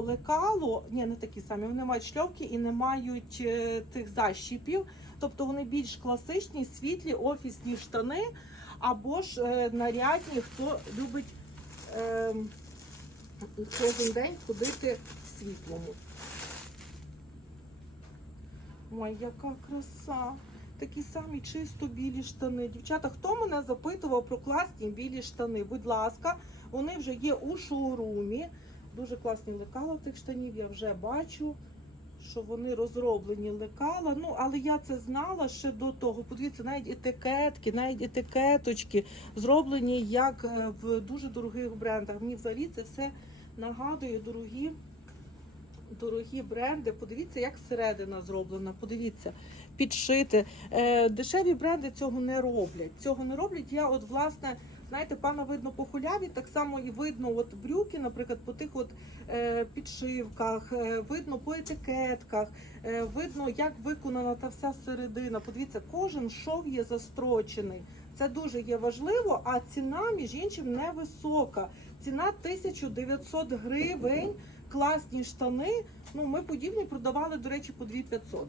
Лекало, ні, не такі самі, вони мають шльовки і не мають е, тих защіпів. Тобто вони більш класичні, світлі, офісні штани, або ж е, нарядні, хто любить е, кожен день ходити в світлому. Ой, яка краса! Такі самі чисто білі штани. Дівчата, хто мене запитував про класні білі штани? Будь ласка, вони вже є у шоурумі. Дуже класні лекала цих штанів, я вже бачу, що вони розроблені лекала. Ну, але я це знала ще до того. Подивіться, навіть етикетки, навіть етикеточки зроблені як е, в дуже дорогих брендах. Мені взагалі це все нагадує дорогі. Дорогі бренди, подивіться, як середина зроблена. Подивіться, підшити. Е, дешеві бренди цього не роблять. Цього не роблять. Я, от, власне, знаєте, пана видно по хуляві, так само і видно от брюки, наприклад, по тих от е, підшивках, е, видно по етикетках, видно, як виконана та вся середина. Подивіться, кожен шов є застрочений. Це дуже є важливо, а ціна, між іншим, невисока. Ціна 1900 гривень, класні штани. Ну, ми подібні продавали, до речі, по 2500.